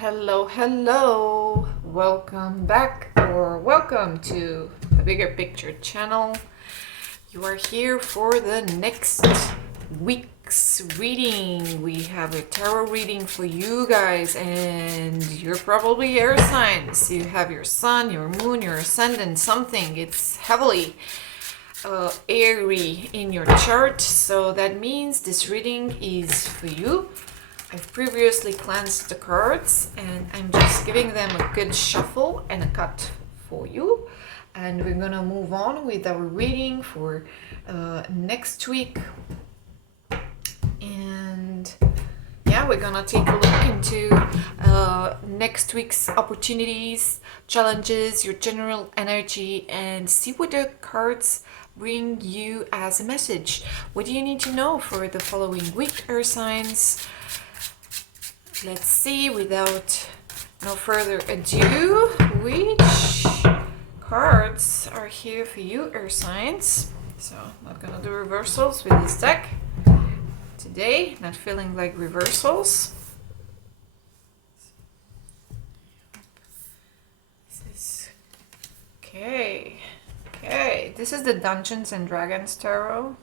Hello, hello. Welcome back or welcome to the Bigger Picture channel. You are here for the next week's reading. We have a tarot reading for you guys, and you're probably air signs. You have your sun, your moon, your ascendant, something. It's heavily airy in your chart, so that means this reading is for you. I've previously cleansed the cards and I'm just giving them a good shuffle and a cut for you. And we're gonna move on with our reading for next week. And yeah, we're gonna take a look into next week's opportunities, challenges, your general energy, and see what the cards bring you as a message. What do you need to know for the following week, Earth signs? Let's see, without no further ado, which cards are here for you, Earth signs. So I'm not gonna do reversals with this deck today, not feeling like reversals. This is okay. This is the Dungeons and Dragons tarot.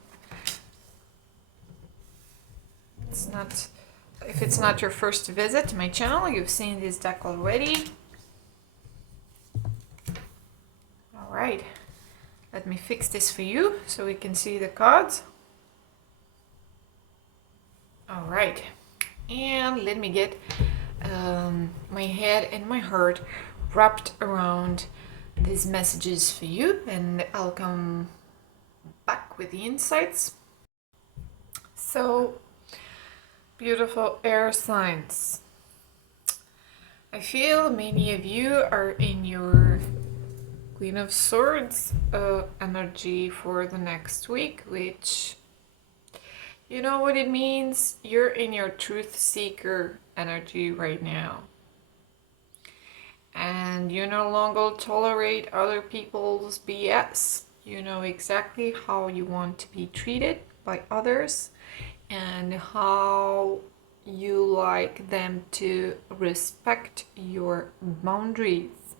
If it's not your first visit to my channel, you've seen this deck already. All right, let me fix this for you so we can see the cards. All right, and let me get my head and my heart wrapped around these messages for you, and I'll come back with the insights. So, beautiful air signs. I feel many of you are in your Queen of Swords energy for the next week, which, you know what it means? You're in your truth seeker energy right now. And you no longer tolerate other people's BS. You know exactly how you want to be treated by others and how you like them to respect your boundaries.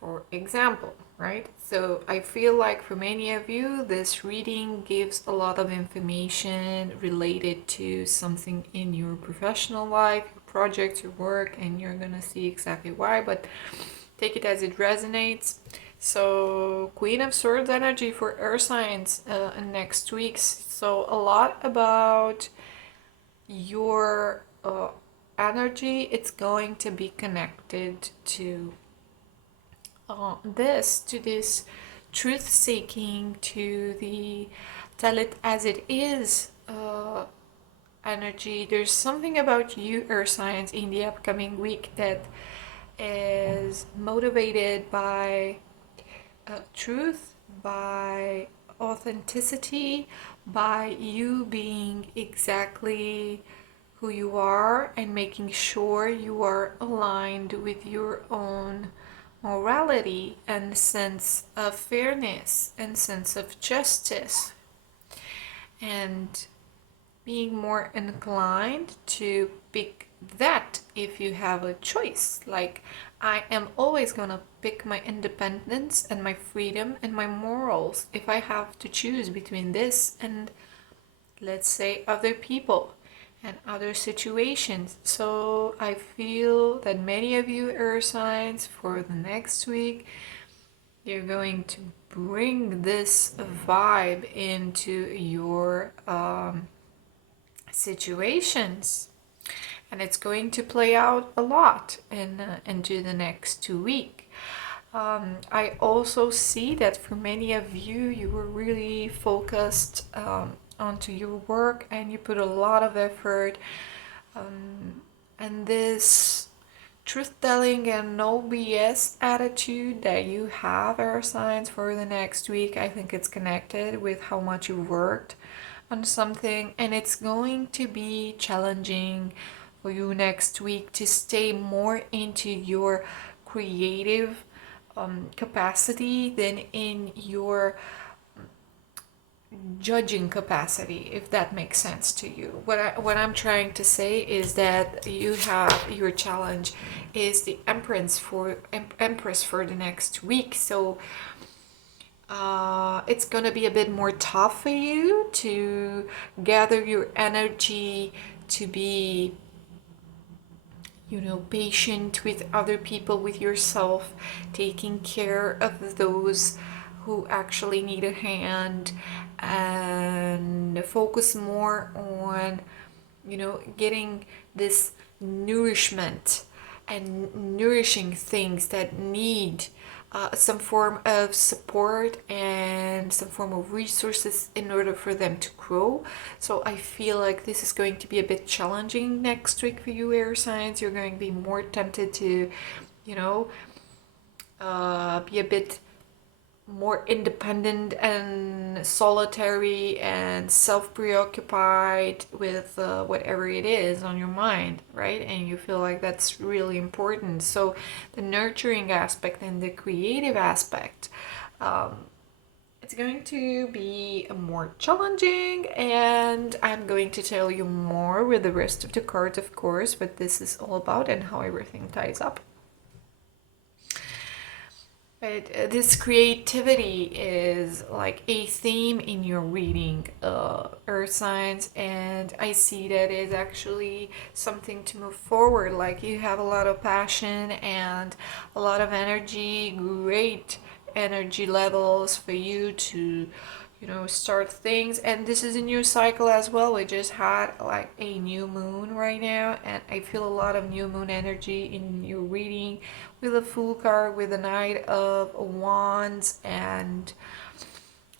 For example, right? So I feel like for many of you, this reading gives a lot of information related to something in your professional life, your projects, your work, and you're gonna see exactly why, but take it as it resonates. So Queen of Swords energy for Earth signs next week. So a lot about your energy. It's going to be connected to this truth seeking, to the tell it as it is energy. There's something about you, Earth signs, in the upcoming week that is motivated by truth, by authenticity, by you being exactly who you are and making sure you are aligned with your own morality and sense of fairness and sense of justice, and being more inclined to pick that if you have a choice. Like, I am always gonna pick my independence and my freedom and my morals if I have to choose between this and, let's say, other people and other situations. So I feel that many of you Earth signs for the next week, you're going to bring this vibe into your situations, and it's going to play out a lot into the next 2 weeks. I also see that for many of you, you were really focused onto your work and you put a lot of effort, and this truth-telling and no BS attitude that you have, Air signs, for the next week, I think it's connected with how much you worked on something, and it's going to be challenging for you next week to stay more into your creative capacity than in your judging capacity, if that makes sense to you. What I'm trying to say is that you have your challenge is the Empress for the next week. So it's gonna be a bit more tough for you to gather your energy, to be, you know, patient with other people, with yourself, taking care of those who actually need a hand, and focus more on, you know, getting this nourishment and nourishing things that need some form of support and some form of resources in order for them to grow. So I feel like this is going to be a bit challenging next week for you, air signs. You're going to be more tempted to, you know, be a bit more independent and solitary and self-preoccupied with whatever it is on your mind, right? And you feel like that's really important. So the nurturing aspect and the creative aspect, it's going to be more challenging, and I'm going to tell you more with the rest of the cards, of course, what this is all about and how everything ties up. But this creativity is like a theme in your reading, Earth signs, and I see that is actually something to move forward. Like you have a lot of passion and a lot of energy, great energy levels for you to, you know, start things. And this is a new cycle as well. We just had like a new moon right now, and I feel a lot of new moon energy in your reading, with a Fool card, with the Knight of Wands, and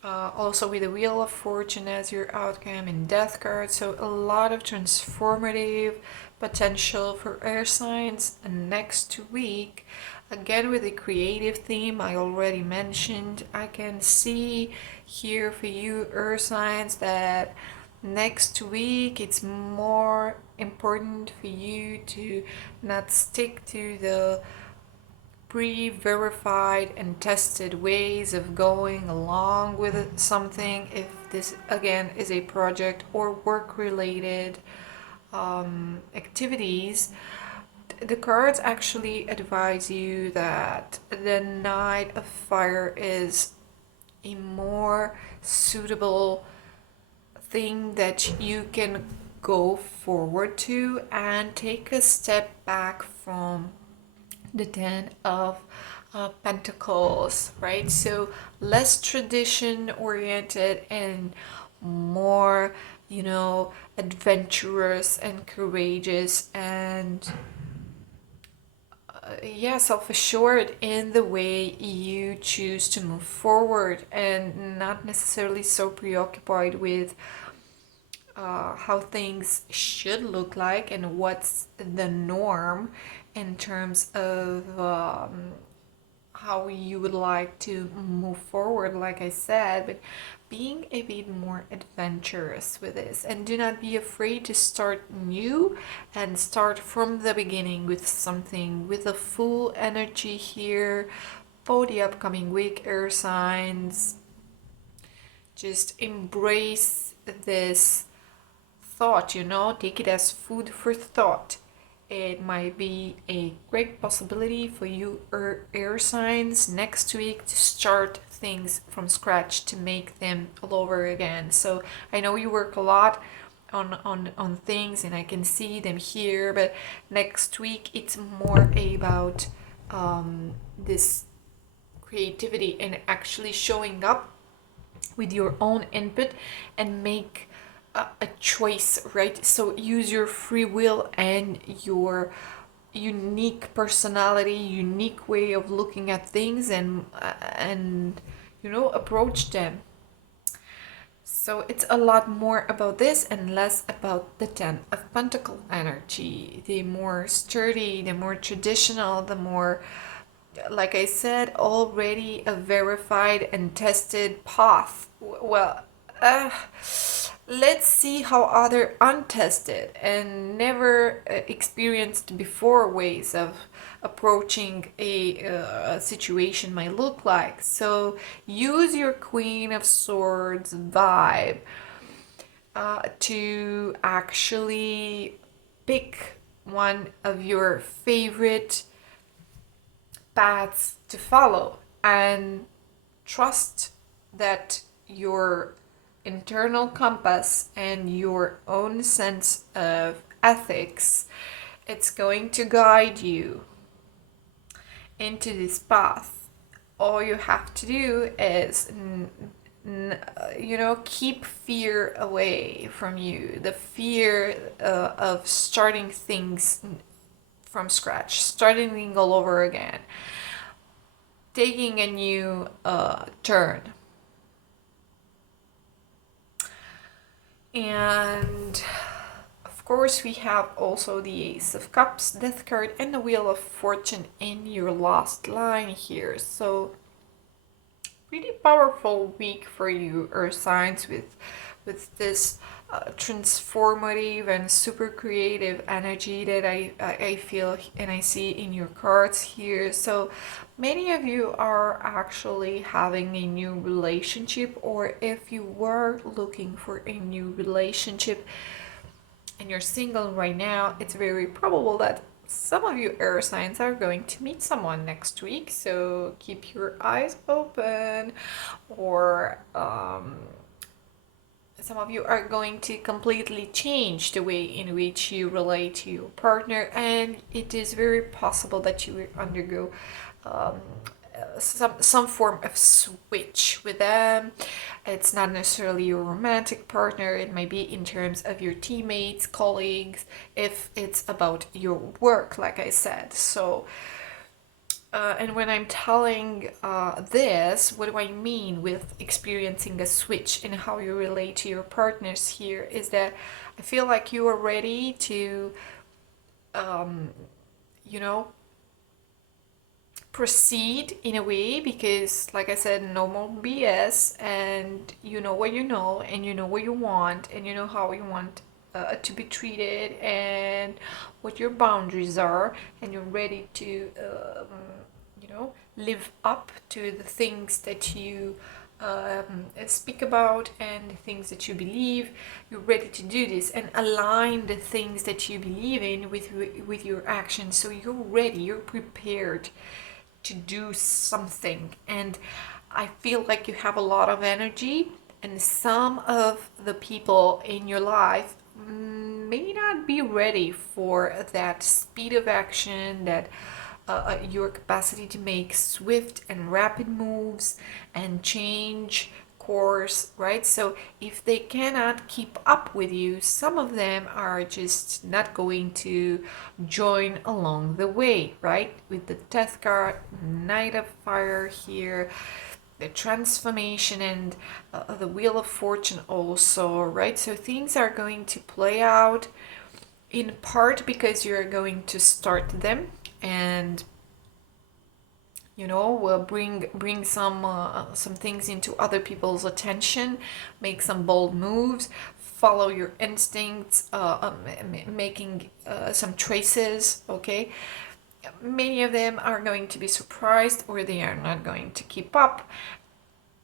also with the Wheel of Fortune as your outcome and Death card. So a lot of transformative potential for air signs next week. Again, with the creative theme I already mentioned, I can see here for you, earth signs, that next week it's more important for you to not stick to the pre-verified and tested ways of going along with something, if this again is a project or work related activities. The cards actually advise you that the Knight of Fire is a more suitable thing that you can go forward to and take a step back from the Ten of Pentacles, right? So less tradition oriented and more, you know, adventurous and courageous and yeah, self-assured in the way you choose to move forward, and not necessarily so preoccupied with how things should look like and what's the norm in terms of how you would like to move forward, like I said, but being a bit more adventurous with this. And do not be afraid to start new and start from the beginning with something, with a full energy here for the upcoming week, air signs. Just embrace this thought, you know, take it as food for thought. It might be a great possibility for you air signs next week to start things from scratch, to make them all over again. So I know you work a lot on things, and I can see them here, but next week it's more about this creativity and actually showing up with your own input and make a choice, right? So use your free will and your unique personality, unique way of looking at things, and you know, approach them. So it's a lot more about this and less about the Ten of Pentacle energy. The more sturdy, the more traditional, the more, like I said, already a verified and tested path. Well, let's see how other untested and never experienced before ways of approaching a situation might look like. So use your Queen of Swords vibe to actually pick one of your favorite paths to follow and trust that your internal compass and your own sense of ethics, it's going to guide you into this path. All you have to do is keep fear away from you, the fear of starting things from scratch, starting all over again, taking a new turn. And of course, we have also the Ace of Cups, Death card, and the Wheel of Fortune in your last line here. So pretty powerful week for you, Earth signs, with this transformative and super creative energy that I feel and I see in your cards here. So many of you are actually having a new relationship, or if you were looking for a new relationship and you're single right now, it's very probable that some of you air signs are going to meet someone next week. So keep your eyes open, or some of you are going to completely change the way in which you relate to your partner, and it is very possible that you will undergo some form of switch with them. It's not necessarily your romantic partner, it might be in terms of your teammates, colleagues, if it's about your work, like I said. So and when I'm telling this, what do I mean with experiencing a switch in how you relate to your partners here is that I feel like you are ready to, you know, proceed in a way, because like I said, no more BS, and you know what you know, and you know what you want, and you know how you want to be treated, and what your boundaries are, and you're ready to live up to the things that you speak about and the things that you believe. You're ready to do this and align the things that you believe in with your actions. So you're ready, you're prepared to do something, and I feel like you have a lot of energy, and some of the people in your life may not be ready for that speed of action, that your capacity to make swift and rapid moves and change course, right? So if they cannot keep up with you, some of them are just not going to join along the way, right? With the Death card, Knight of Fire here, the transformation, and the Wheel of Fortune also, right? So things are going to play out in part because you're going to start them, and bring some things into other people's attention, make some bold moves, follow your instincts, making some choices. Okay, many of them are going to be surprised, or they are not going to keep up,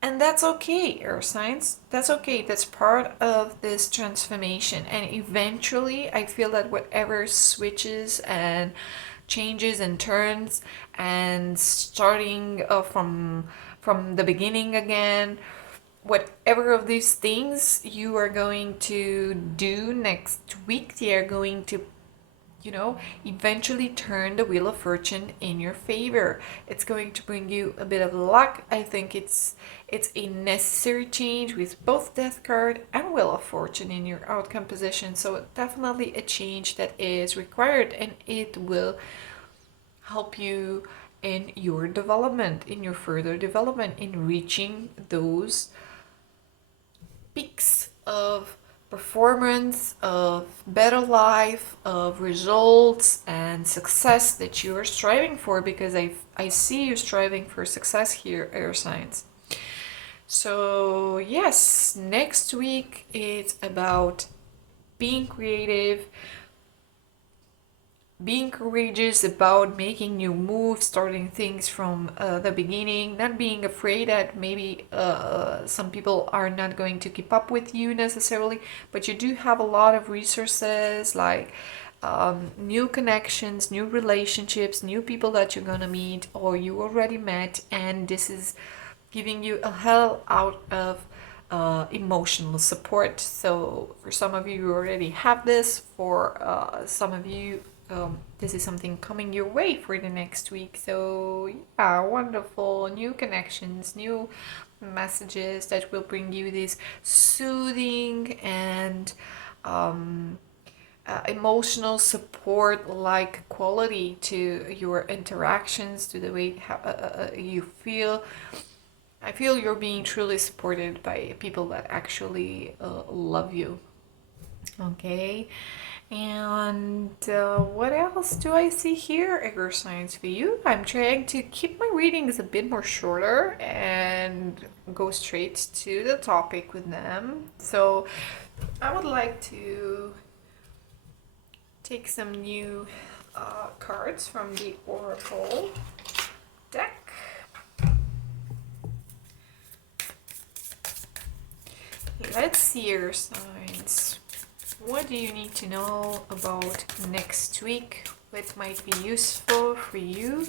and that's okay, air signs. That's okay. That's part of this transformation. And eventually, I feel that whatever switches and changes and turns and starting from the beginning again, whatever of these things you are going to do next week, they are going to eventually turn the Wheel of Fortune in your favor. It's going to bring you a bit of luck. I think it's a necessary change with both Death card and Wheel of Fortune in your outcome position. So definitely a change that is required, and it will help you in your development, in your further development, in reaching those peaks of performance, of better life, of results and success that you are striving for, because I see you striving for success here, air signs. So yes, next week it's about being creative, being courageous, about making new moves, starting things from the beginning, not being afraid that maybe some people are not going to keep up with you necessarily, but you do have a lot of resources like new connections, new relationships, new people that you're gonna meet or you already met, and this is giving you a hell out of emotional support. So for some of you already have this, for some of you this is something coming your way for the next week. So yeah, wonderful new connections, new messages that will bring you this soothing and emotional support like quality to your interactions, to the way you feel. I feel you're being truly supported by people that actually love you. Okay, and what else do I see here, Air Signs, for you? I'm trying to keep my readings a bit more shorter and go straight to the topic with them. So I would like to take some new cards from the Oracle deck. Let's see your signs. What do you need to know about next week? What might be useful for you?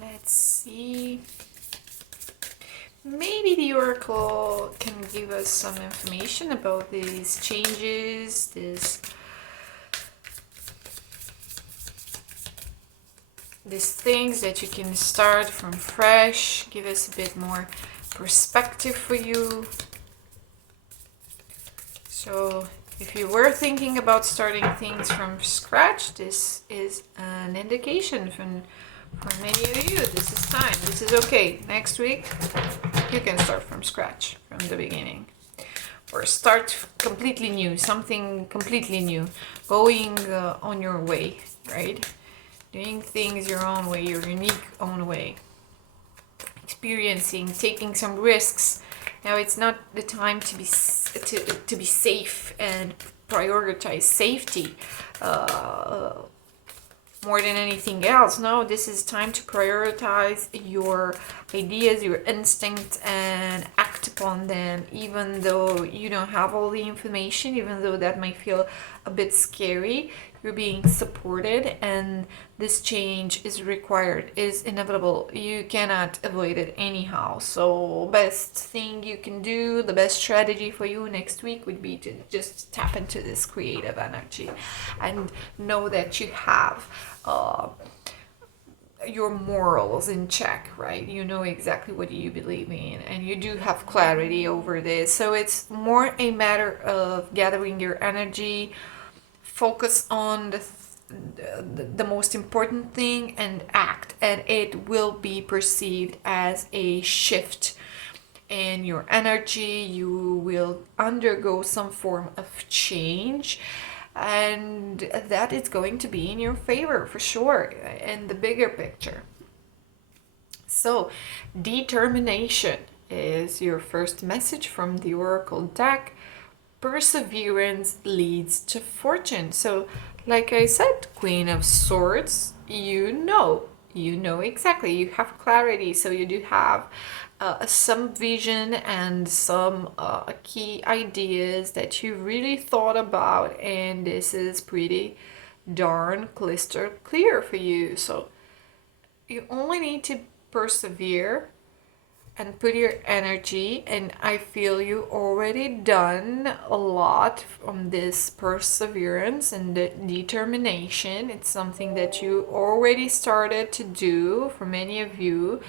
Let's see. Maybe the Oracle can give us some information about these changes, these things that you can start from fresh, give us a bit more perspective for you. So if you were thinking about starting things from scratch, this is an indication from for many of you. This is time. This is okay. Next week, you can start from scratch, from the beginning. Or start completely new, something completely new. Going on your way, right? Doing things your own way, your unique own way. Experiencing, taking some risks. Now it's not the time to be safe and prioritize safety more than anything else. No, this is time to prioritize your ideas, your instincts, and act upon them, even though you don't have all the information, even though that might feel a bit scary. You're being supported, and this change is required, is inevitable. You cannot avoid it anyhow. So best thing you can do, the best strategy for you next week would be to just tap into this creative energy and know that you have your morals in check, right? You know exactly what you believe in, and you do have clarity over this. So it's more a matter of gathering your energy, focus on the most important thing, and act, and it will be perceived as a shift in your energy. You will undergo some form of change, and that is going to be in your favor for sure in the bigger picture. So determination is your first message from the Oracle deck. Perseverance leads to fortune. So like I said, Queen of Swords, you know exactly, you have clarity, so you do have some vision and some key ideas that you really thought about, and this is pretty darn crystal clear for you. So you only need to persevere and put your energy, and I feel you already done a lot from this perseverance and the determination. It's something that you already started to do for many of you.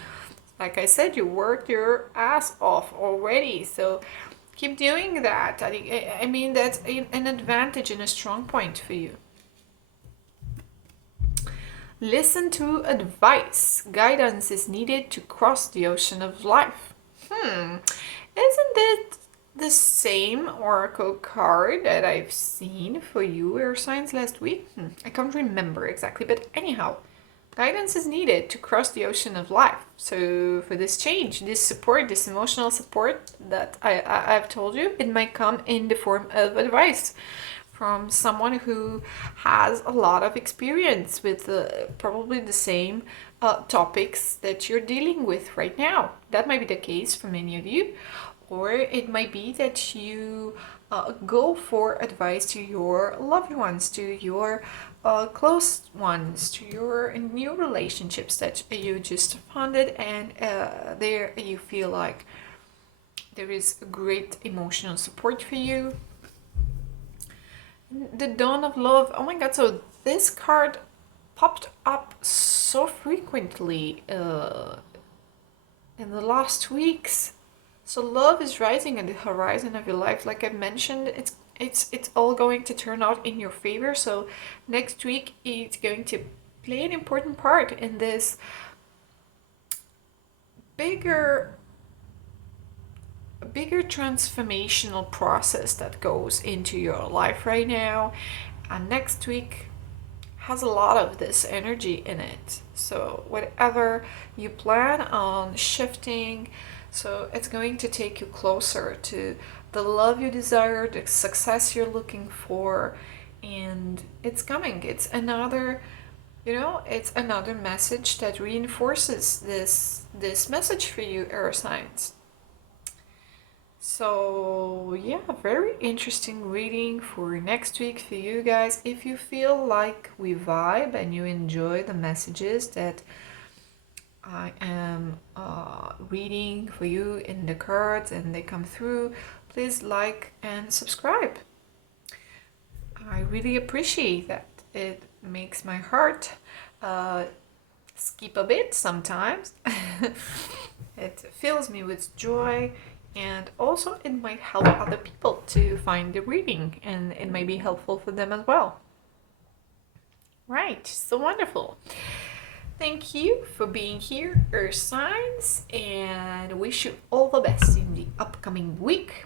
Like I said, you worked your ass off already, so keep doing that. I mean, that's an advantage and a strong point for you. Listen to advice. Guidance is needed to cross the ocean of life. Isn't it the same oracle card that I've seen for you, air signs, last week? I can't remember exactly, but anyhow, guidance is needed to cross the ocean of life. So for this change, this support, this emotional support that I've told you, it might come in the form of advice from someone who has a lot of experience with probably the same topics that you're dealing with right now. That might be the case for many of you, or it might be that you go for advice to your loved ones, to your close ones, to your new relationships that you just founded, and there you feel like there is great emotional support for you. The Dawn of Love. Oh my god, so this card popped up so frequently in the last weeks. So love is rising on the horizon of your life. Like I mentioned, it's all going to turn out in your favor. So next week it's going to play an important part in this bigger transformational process that goes into your life right now. And next week has a lot of this energy in it. So whatever you plan on shifting, so it's going to take you closer to the love you desire, the success you're looking for, and it's coming. It's another, it's another message that reinforces this message for you, air signs. So yeah, very interesting reading for next week for you guys. If you feel like we vibe and you enjoy the messages that I am reading for you in the cards and they come through, please like and subscribe. I really appreciate that. It makes my heart skip a bit sometimes. It fills me with joy, and also it might help other people to find the reading, and it may be helpful for them as well. Right, so wonderful. Thank you for being here, Earth Signs, and wish you all the best in the upcoming week.